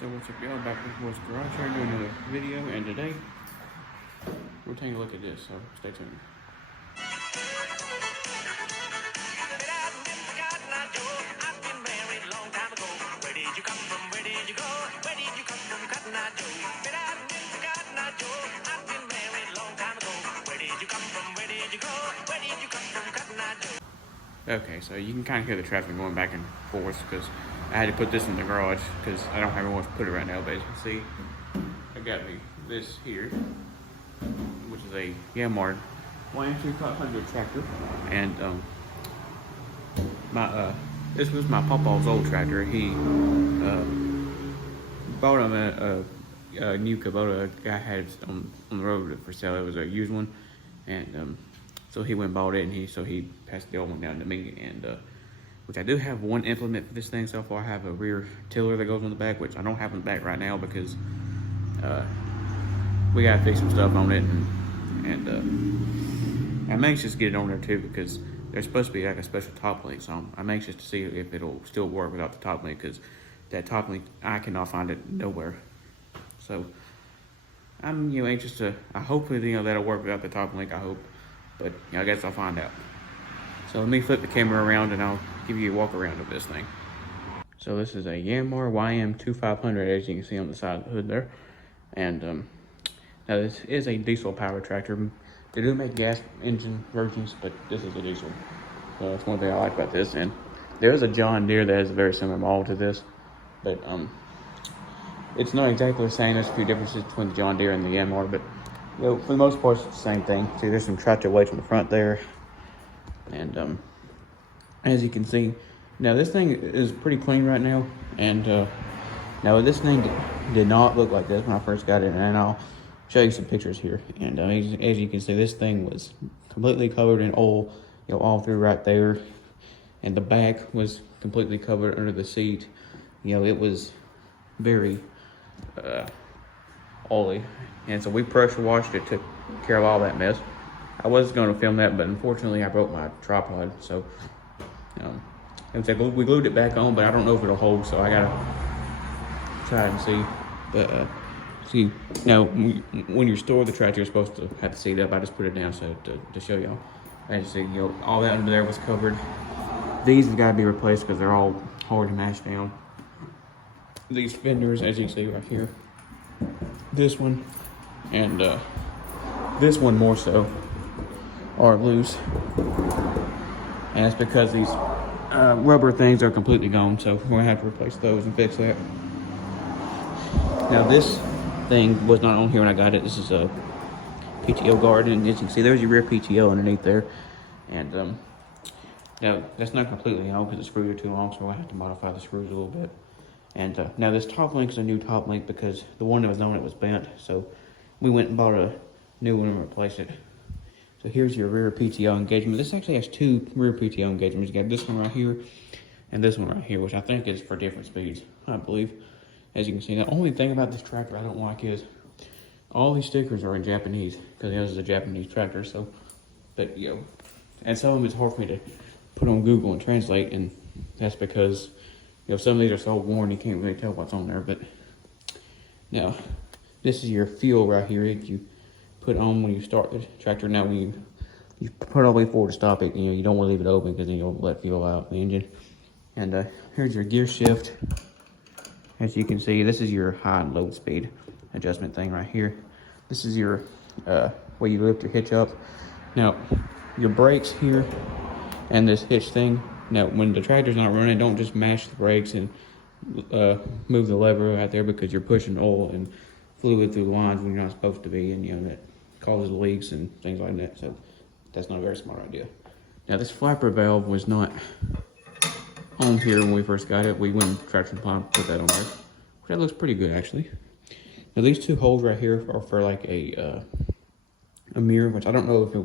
So what's up, y'all? Back with Boys Garage here doing another video, and today we're taking a look at this, so stay tuned. Okay, so you can kind of hear the traffic going back and forth because I had to put this in the garage because I don't have anywhere to put it right now. But as you can see, I got me this here, which is a Yanmar YM2500 tractor, and this was my papa's old tractor. He bought him a new Kubota. A guy had it on the road for sale. It was a used one, and so he went and bought it, and he passed the old one down to me, and which I do have one implement for this thing so far. I have a rear tiller that goes on the back, which I don't have on the back right now because we gotta fix some stuff on it, and I'm anxious to get it on there too because there's supposed to be like a special top link, so I'm anxious to see if it'll still work without the top link, because that top link, I cannot find it nowhere. So I'm anxious to, hopefully that'll work without the top link, I hope. But I guess I'll find out. So let me flip the camera around and I'll give you a walk around of this thing. So this is a Yanmar YM2500, as you can see on the side of the hood there. And now this is a diesel power tractor. They do make gas engine versions, but this is a diesel. So that's one thing I like about this. And there's a John Deere that has a very similar model to this, but it's not exactly the same. There's a few differences between the John Deere and the Yanmar, but for the most part, it's the same thing. See, there's some tractor weights on the front there. And as you can see, now this thing is pretty clean right now. And now this thing did not look like this when I first got it. And I'll show you some pictures here. And as you can see, this thing was completely covered in oil, all through right there. And the back was completely covered under the seat. It was very oily, and so we pressure washed it, took care of all that mess. I was going to film that, but unfortunately I broke my tripod, so we glued it back on, but I don't know if it'll hold, so I gotta try and see. But see, now when you store the tractor, you're supposed to have the seat up. I just put it down so to show y'all. As you see, all that under there was covered. These have got to be replaced because they're all hard to mash down. These fenders, as you can see right here, this one and this one more so, are loose, and that's because these rubber things are completely gone, so we're gonna have to replace those and fix that. Now this thing was not on here when I got it. This is a PTO guard, and as you can see, there's your rear PTO underneath there. And now that's not completely on because the screws are too long, so I have to modify the screws a little bit. And now this top link is a new top link because the one that was on it was bent, so we went and bought a new one and replaced it. So here's your rear PTO engagement. This actually has two rear PTO engagements. You got this one right here and this one right here, which I think is for different speeds, I believe. As you can see, the only thing about this tractor I don't like is all these stickers are in Japanese because this is a Japanese tractor. So, but and some of them it's hard for me to put on Google and translate, and that's because some of these are so worn you can't really tell what's on there. But now this is your fuel right here that you put on when you start the tractor. Now when you put it all the way forward to stop it, you don't want to leave it open because then you'll let fuel out of the engine. And here's your gear shift. As you can see, this is your high and low speed adjustment thing right here. This is your where you lift your hitch up. Now your brakes here and this hitch thing. Now, when the tractor's not running, don't just mash the brakes and move the lever out there because you're pushing oil and fluid through the lines when you're not supposed to be, and that causes leaks and things like that. So that's not a very smart idea. Now, this flapper valve was not on here when we first got it. We went and Tractor Supply put that on there. That looks pretty good, actually. Now, these two holes right here are for like a mirror, which I don't know if it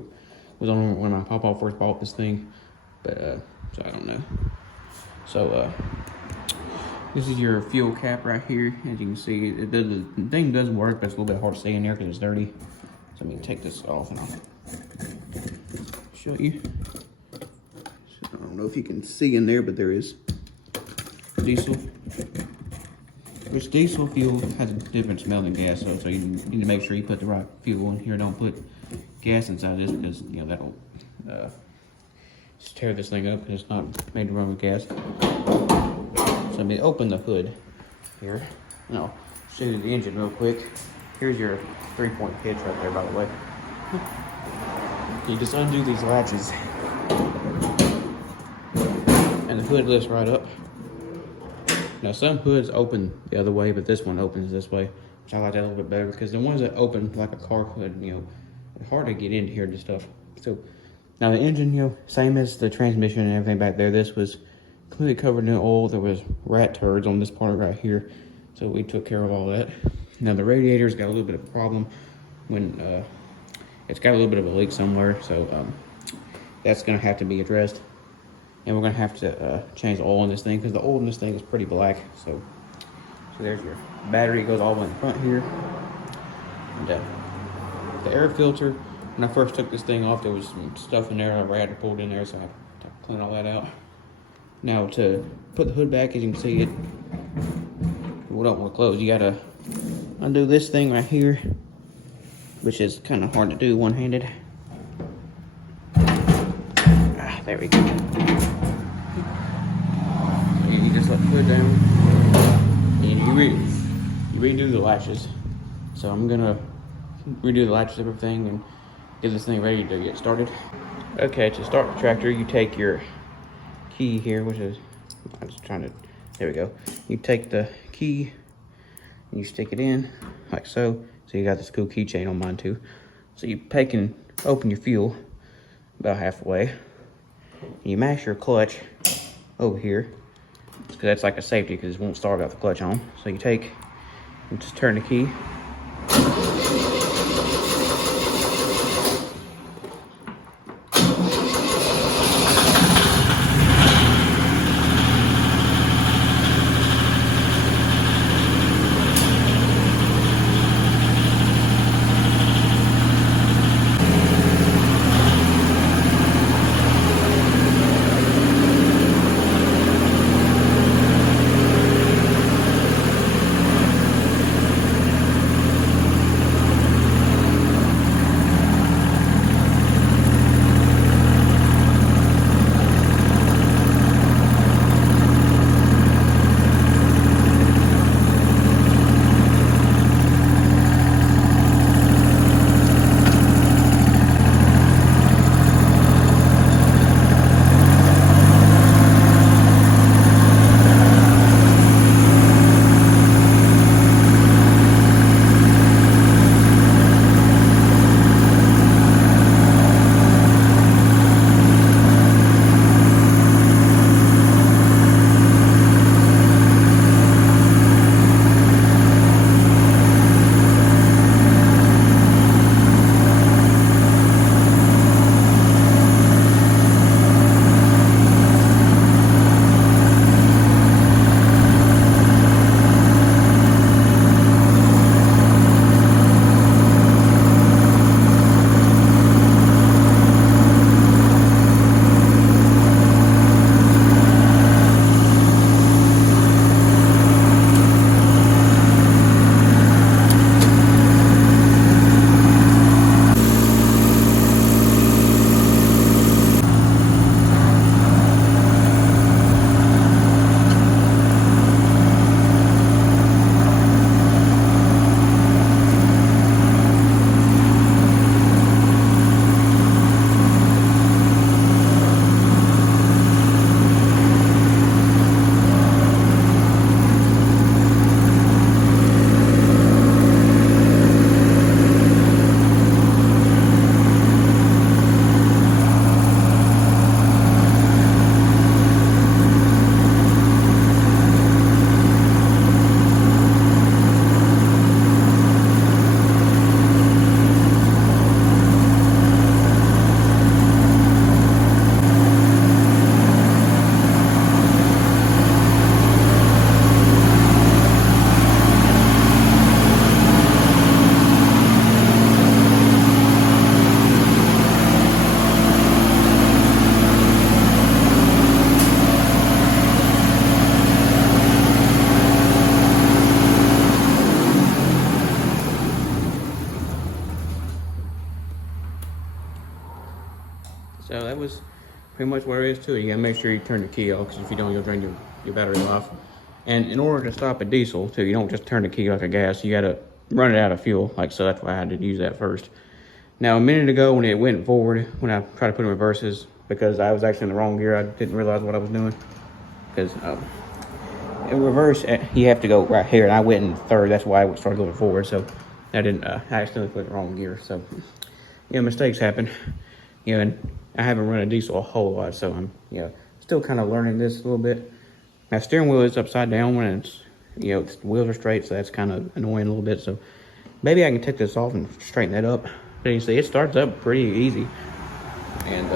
was on when my papa first bought this thing, but so I don't know. So this is your fuel cap right here. As you can see, the thing does work, but it's a little bit hard to see in there because it's dirty. So let me take this off and I'll show you. So I don't know if you can see in there, but there is diesel. Which diesel fuel has a different smell than gas, so you need to make sure you put the right fuel in here. Don't put gas inside this because that'll just tear this thing up because it's not made to run with gas. So let me open the hood here, and I'll show you the engine real quick. Here's your 3-point hitch right there, by the way. You just undo these latches, and the hood lifts right up. Now some hoods open the other way, but this one opens this way, which I like that a little bit better because the ones that open like a car hood, it's hard to get into here and stuff. So now the engine, same as the transmission and everything back there. This was completely covered in oil. There was rat turds on this part right here, so we took care of all that. Now the radiator's got a little bit of a problem when it's got a little bit of a leak somewhere, so that's gonna have to be addressed. And we're gonna have to change the oil in this thing because the oil in this thing is pretty black. So there's your battery. It goes all the way in the front here. And the air filter, when I first took this thing off, there was some stuff in there I had to pull it in there, so I had to clean all that out. Now to put the hood back, as you can see, we don't want to close. You gotta undo this thing right here, which is kind of hard to do one-handed. There we go. You just let the hood down, and you redo the latches. So I'm gonna redo the latches and everything and get this thing ready to get started. Okay, to start the tractor, you take your key here, which is, I'm just trying to, there we go. You take the key and you stick it in like so. So you got this cool keychain on mine too. So you take and open your fuel about halfway. You mash your clutch over here because that's like a safety because it won't start without the clutch on. So you take and just turn the key. So that was pretty much what it is too. You gotta make sure you turn the key off, because if you don't, you'll drain your battery off. And in order to stop a diesel too, you don't just turn the key like a gas. You gotta run it out of fuel, like so. That's why I had to use that first. Now, a minute ago when it went forward, when I tried to put it in reverses, because I was actually in the wrong gear, I didn't realize what I was doing. Because in reverse, you have to go right here, and I went in third. That's why I started going forward. So I didn't. I accidentally put the wrong gear. So mistakes happen. And I haven't run a diesel a whole lot, so I'm still kind of learning this a little bit. My steering wheel is upside down when it's the wheels are straight, so that's kind of annoying a little bit. So maybe I can take this off and straighten that up. But you see, it starts up pretty easy. And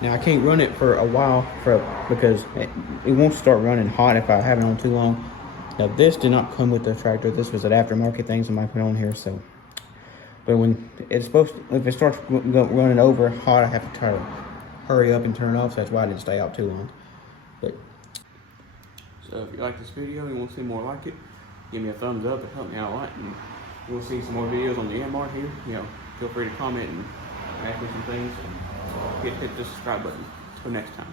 now I can't run it for a while because it won't start running hot if I have it on too long. Now this did not come with the tractor. This was an aftermarket thing somebody put on here. So, but when it's supposed to, if it starts running over hot, I have to try to hurry up and turn it off. So that's why I didn't stay out too long. But so if you like this video and you want to see more like it, give me a thumbs up. It helped me out a lot. And you want to see some more videos on the Yanmar here, feel free to comment and ask me some things. And hit the subscribe button. Until next time.